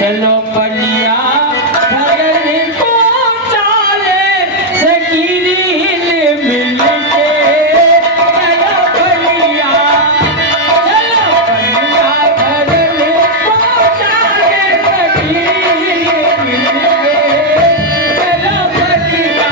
चलो पलिया घर को चाले सकीरील मिल के चलो पलिया घर को चाले सकीरील मिल के चलो पलिया।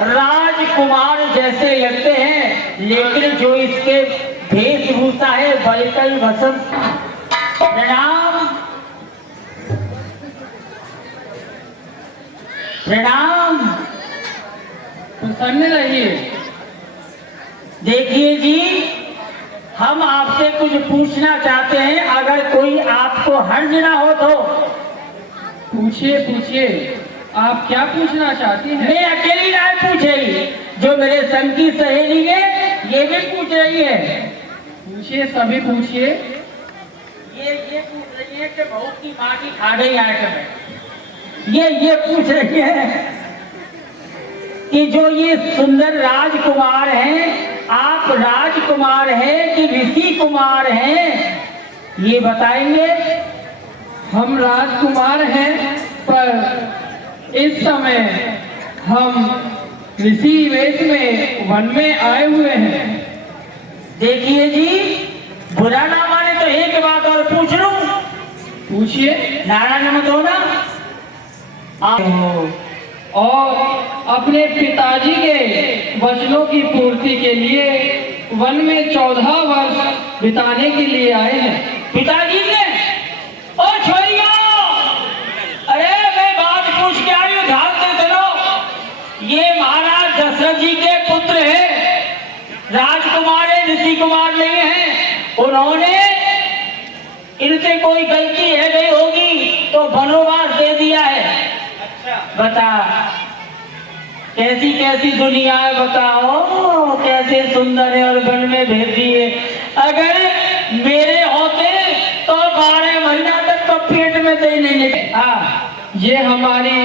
राजकुमार जैसे लगते हैं, लेकिन जो इसके वेशभूषा है बलकल वसंत। प्रणाम प्रणाम, प्रसन्न रहिए। देखिए जी, हम आपसे कुछ पूछना चाहते हैं, अगर कोई आपको हर्ज ना हो तो। पूछिए पूछिए, आप क्या पूछना चाहती हैं? मैं अकेली ना पूछेगी, जो मेरे संग की सहेली है ये भी पूछ रही है। पूछिए, सभी पूछिए। ये पूछ रही है कि बहू की माँ की खा गई आए कब। ये पूछ रही है कि जो ये सुंदर राजकुमार हैं, आप राजकुमार हैं कि ऋषि कुमार हैं, ये बताएंगे। हम राजकुमार हैं, पर इस समय हम ऋषि वेश में वन में आए हुए हैं। देखिए जी, बुरा ना माने तो एक बात और पूछ लूं। पूछिए। नारायण मत होना। और अपने पिताजी के वचनों की पूर्ति के लिए वन में 14 वर्ष बिताने के लिए आए हैं। पिताजी ने, ओ छोरिया, अरे मैं बात पूछ के आई हूँ, ध्यान से सुनो। ये महाराज दशरथ जी के पुत्र है, राजकुमार है, ऋषि कुमार नहीं है। उन्होंने इनसे कोई गलती है नहीं होगी तो वनवास दे दिया है। बता कैसी कैसी दुनिया है, बताओ कैसे सुंदर है, और वन में भेज दिए। अगर मेरे होते तो 12 महीना तक तो पेट में दे नहीं निकले। हाँ, ये हमारी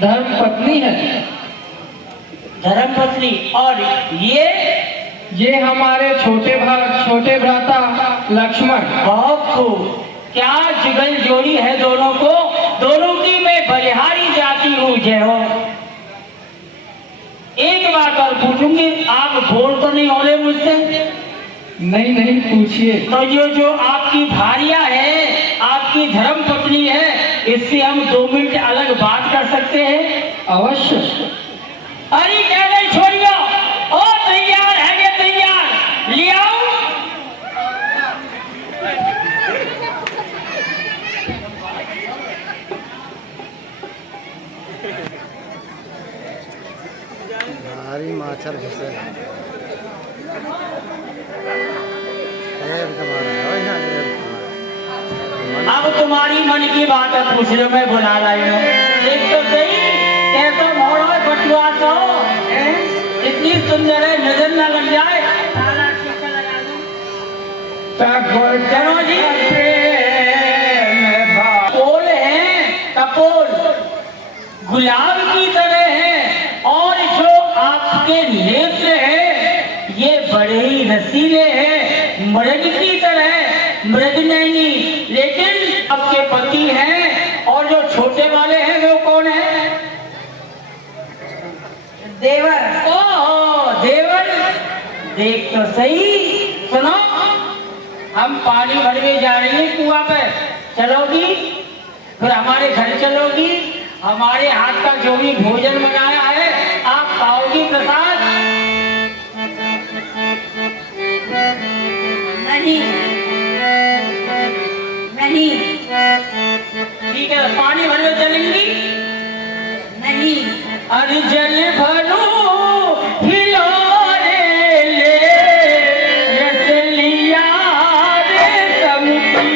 धर्म पत्नी है। धर्म पत्नी। और ये हमारे छोटे भ्राता लक्ष्मण। बहुत खूब, क्या जुगल जोड़ी है दोनों को। दोनों की मैं बलिहारी जाती हूँ, जय हो। एक बात और पूछूंगी, आप बोल तो नहीं हो रहे मुझसे? नहीं नहीं, पूछिए। तो जो आपकी भार्या है, आपकी धर्म पत्नी है, इससे हम 2 मिनट अलग बात कर सकते हैं? अवश्य। अरे क्या नहीं छोड़ियो, ओ तैयार है ये, तैयार ले आओ। भारी माछर घुसे अब तुम्हारी मन की बात है, पूछ लो, मैं बुला लाई हूँ। देख तो सही कैसा मोड़ है, बटुआ तो इतनी सुंदर है, नजर ना लग जाए। चलो जी, कपोल है, कपोल गुलाब की तरह है, और जो आपके नेत्र है ये बड़े ही रसीले हैं, मृग की तरह। मृग नहीं, लेकिन आपके पति हैं। और जो छोटे वाले हैं वो कौन है? देवर। ओ देवर, देख तो सही। सुनो, हम पानी भरने जा रहे हैं कुआं पे, चलोगी? फिर हमारे घर चलोगी, हमारे हाथ का जो भी भोजन बनाया है आप पाओगी प्रसाद? नहीं नहीं। ठीक है, पानी भरने चलेंगी? नहीं। अरे जल भरो हिलोरे ले, रसलिया रे सबकी।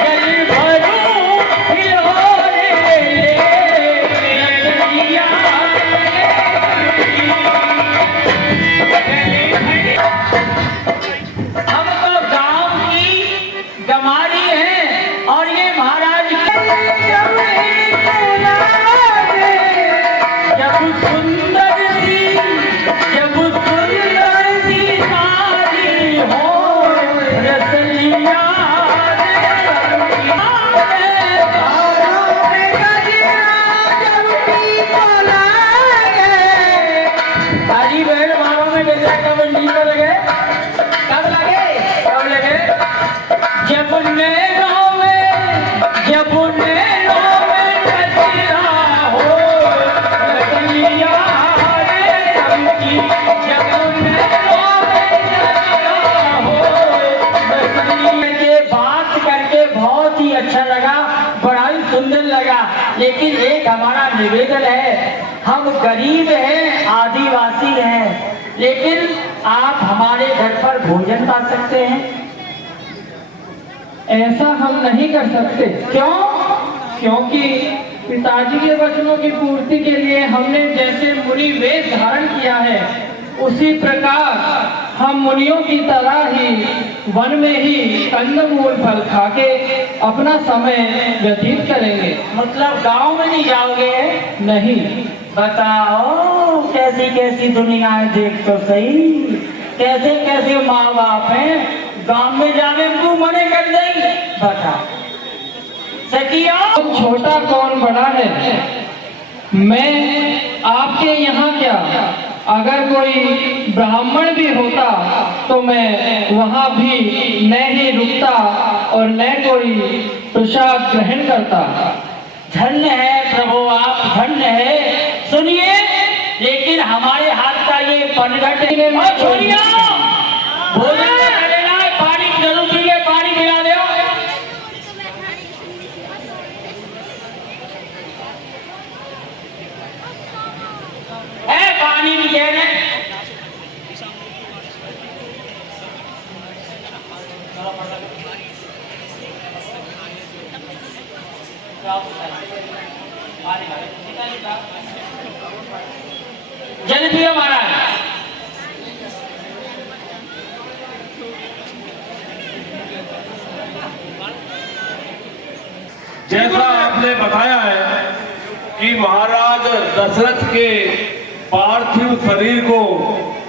जल भरो हिलोरे ले, रसलिया रे सबकी। हम तो गांव की गमारी हैं, और ये महाराज जब सुंदर सी नारी हो, रसलिया हरी बहन मारो में गजा कब नीचे लगे, कब लगे, कब लगे? जब नैनों में, जब नैनों में नजरा हो, रसलिया रे सबकी। जब नैनों में नजरा हो, रसलिया। के बात करके बहुत ही अच्छा लगा, बड़ा ही सुंदर लगा। लेकिन एक हमारा निवेदन है, हम गरीब हैं, आदिवासी हैं, लेकिन आप हमारे घर पर भोजन कर सकते हैं। ऐसा हम नहीं कर सकते। क्यों? क्योंकि पिताजी के वचनों की पूर्ति के लिए हमने जैसे मुनि वेश धारण किया है, उसी प्रकार हम मुनियों की तरह ही वन में ही कंदमूल फल खाके अपना समय व्यतीत करेंगे। मतलब गांव में नहीं जाओगे? नहीं। बताओ कैसी कैसी दुनिया है, देख तो सही। कैसे कैसे माँ बाप हैं, गांव में जाने को मने कर देंगे। बता सखिया छोटा कौन बड़ा है, मैं आपके यहाँ क्या, अगर कोई ब्राह्मण भी होता तो मैं वहाँ भी न ही रुकता और न कोई प्रसाद ग्रहण करता। धन्य है प्रभु, आप धन्य है। सुनिए, लेकिन हमारे हाथ का ये पनघट और छोड़िए, भोजन का लेना है, पानी जरूर पीजिए, पानी पिला दो। है पानी भी दे रहे। जल पियो महाराज। जैसा आपने बताया है कि महाराज दशरथ के पार्थिव शरीर को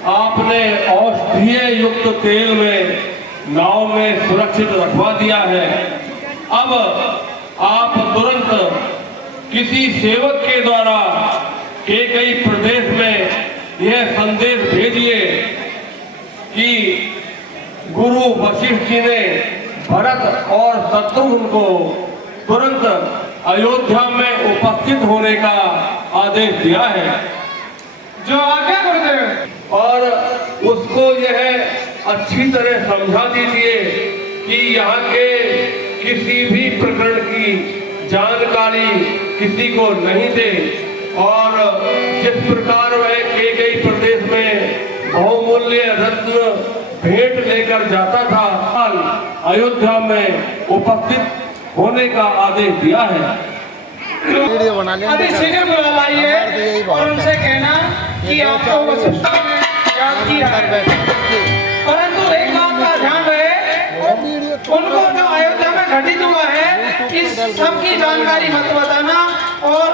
आपने औषधीय युक्त तेल में नाव में सुरक्षित रखवा दिया है। अब आप तुरंत किसी सेवक के द्वारा कई प्रदेश में यह संदेश भेजिए कि गुरु वशिष्ठ जी ने भरत और शत्रुघ्न को तुरंत अयोध्या में उपस्थित होने का आदेश दिया है। जो आज्ञा गुरुदेव। और उसको यह अच्छी तरह समझा दीजिए कि यहाँ के किसी भी प्रकरण की जानकारी किसी को नहीं दे, और जिस प्रकार वह कई प्रदेश में बहुमूल्य रत्न भेंट लेकर जाता था, अयोध्या में उपस्थित होने का आदेश दिया है। वीडियो बना लेंगे। अभी शीघ्र बुला लाइए और उनसे कहना कि आपको वशिष्ठ ने याद किया है। परंतु एक बात का ध्यान रहे, उनको जो अयोध्या में घटित हुआ है इस सब की जानकारी मत बताना, और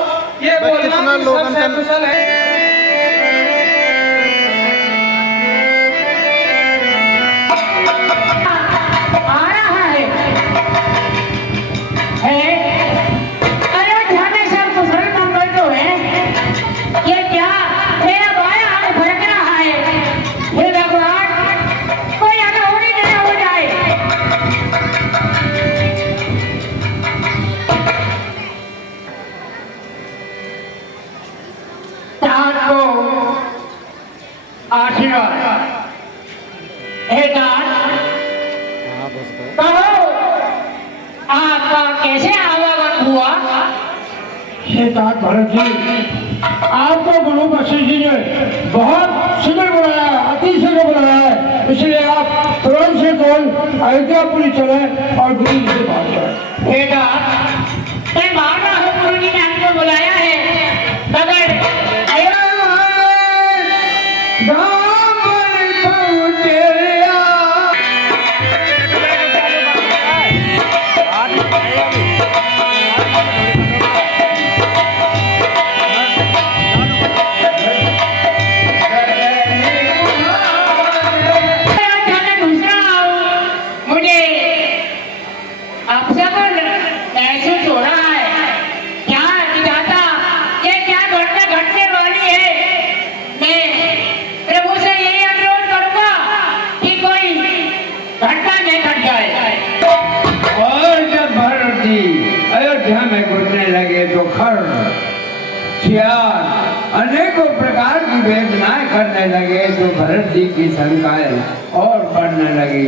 ये बोलना कि सब सकुशल है। कैसे आवागमन हुआ? भरत जी, आपको गुरु वशिष्ठ जी ने बहुत शीघ्र बुलाया है, अति शीघ्र बुलाया है, इसलिए आप तुरंत से तुरंत अयोध्यापुरी चले और गुरु जी से बात करें। बेटा, मैं मान रहा हूँ गुरु जी ने हमको बुलाया है, मगर अनेकों प्रकार की वेदनाएं करने लगे तो भरत जी की शंकाएं और बढ़ने लगी।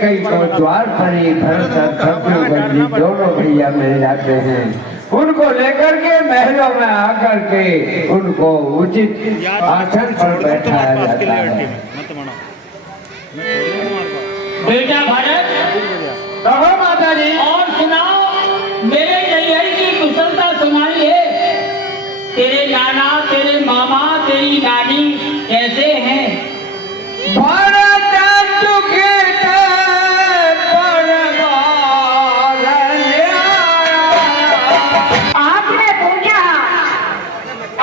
कई को द्वार पर ही भरत और शत्रुघ्न दोनों भैया मिल जाते हैं उनको लेकर के महलों में आकर के उनको उचित आसन पर बैठाया जाता है। बेटा भरत, कहो माता जी। और सुनाओ, मेरे नैहर की कुशलता सुनाई है। तेरे नाना, तेरे मामा, तेरी नानी कैसे हैं? भारत चुके आपने पूछा,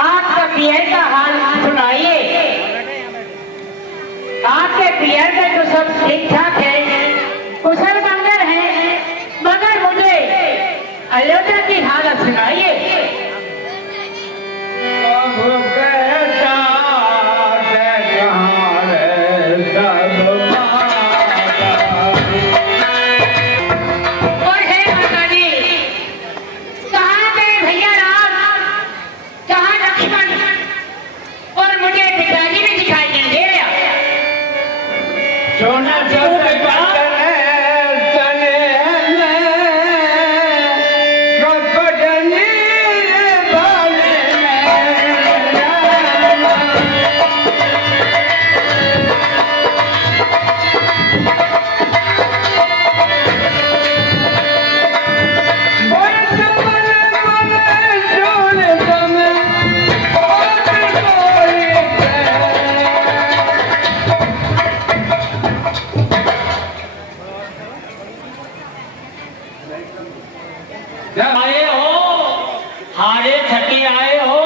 आपका पियर का हाल सुनाइए। आपके पियर में तो सब ठीक ठाक है, कुशल मंगल है, मगर मुझे अयोध्या की हालत सुनाइए। और है माता जी, कहाँ गए भैया राम, कहाँ लक्ष्मण, और मुझे पिताजी भी दिखाई नहीं दे रहा। सोना आए हो, हारे थके आए हो,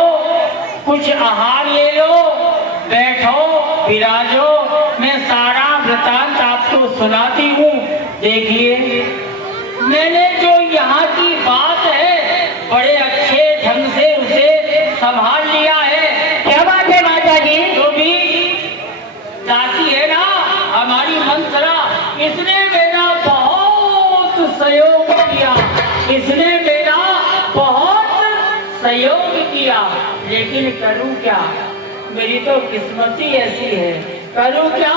कुछ आहार ले लो, बैठो, विराजो। मैं सारा वृतांत आपको सुनाती हूँ। देखिए, मैंने जो यहाँ की बात है बड़े अच्छे ढंग से उसे संभाल लिया है। क्या बात है माता जी? जो भी दासी है ना, हमारी मंत्रा, इसने मेरा बहुत सहयोग किया, इसने मेरा बहुत सहयोग किया, लेकिन करूं क्या? मेरी तो किस्मत ही ऐसी है। करूं क्या?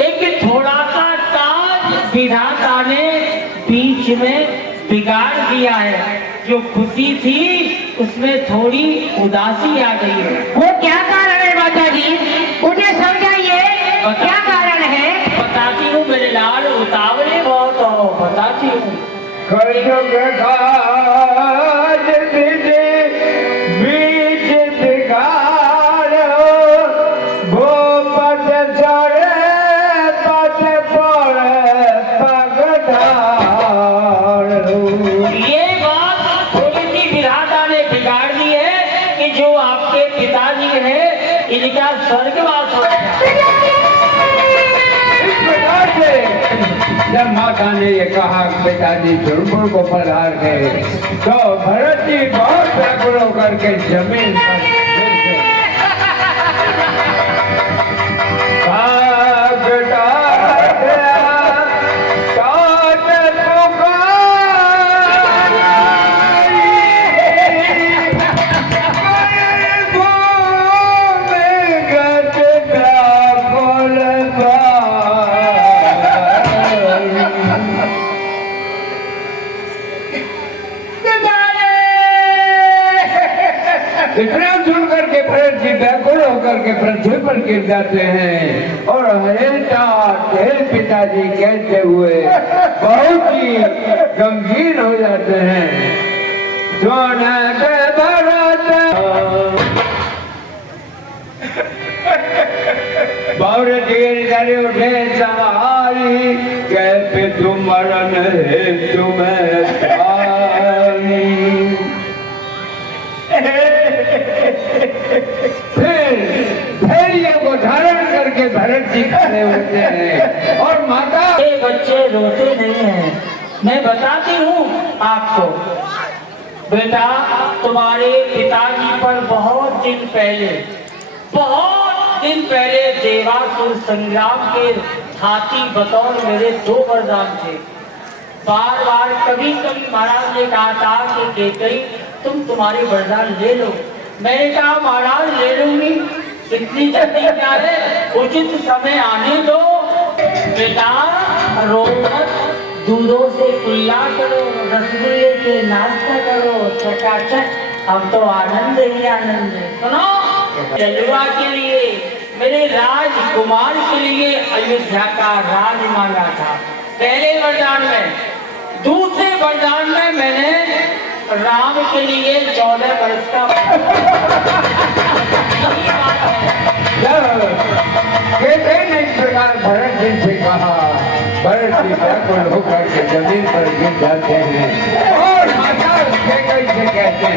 एक थोड़ा सा ताज विधाता ने बीच में बिगाड़ दिया है। जो खुशी थी उसमें थोड़ी उदासी आ गई है। वो क्या कारण है माता जी? मुझे समझाइए, क्या कारण है? बताती हूँ मेरे लाल, उतावले बहुत हो, बताती हूँ। बीच बिगाड़ो, भूपत चढ़े पत पड़े पगधारो। ये बात थोड़ी सी विधाता ने बिगाड़ दी है कि जो आपके पिताजी हैं इनका स्वर्गवास हो गया। इस प्रकार से जब माता ने ये कहा पिताजी जुर्मों को पधार गए, तो भरत जी बहुत व्याकुल होकर के जमीन पर गिर गए। इतना सुन करके भरत जी व्याकुल होकर के पृथ्वी पर गिर जाते हैं और हे पिताजी कहते हुए बहुत ही गंभीर हो जाते हैं। सोना के भरत बावरे जी उठे सवारी, कहते तुम मरण है तुम्हें फिर धैर्य को धारण करके भरत जी खड़े होते हैं और माता। ये बच्चे रोते नहीं हैं, मैं बताती हूँ आपको। बेटा, तुम्हारे पिताजी पर बहुत दिन पहले देवासुर संग्राम के हाथी बतौर मेरे 2 वरदान थे। बार बार कभी कभी महाराज ने कहा था कि केकई तुम तुम्हारे वरदान ले लो। मैंने कहा महाराज ले लूंगी, इतनी जल्दी क्या है, उचित समय आने दो। बेटा रो मत, दूधों से कुल्ला करो, रसगुल्ले के नाश्ता करो, चकाचक। अब तो आनंद ही आनंद है। सुनो, जलवा के लिए, मेरे राजकुमार के लिए अयोध्या का राज मांगा था पहले वरदान में। दूसरे वरदान में मैंने राम के लिए 14 वर्ष का कहते हैं इस प्रकार भरत जी से कहा, भरत जी व्याकुल होकर के जमीन पर गिर जाते हैं और माता उसके कैसे कहते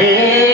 हे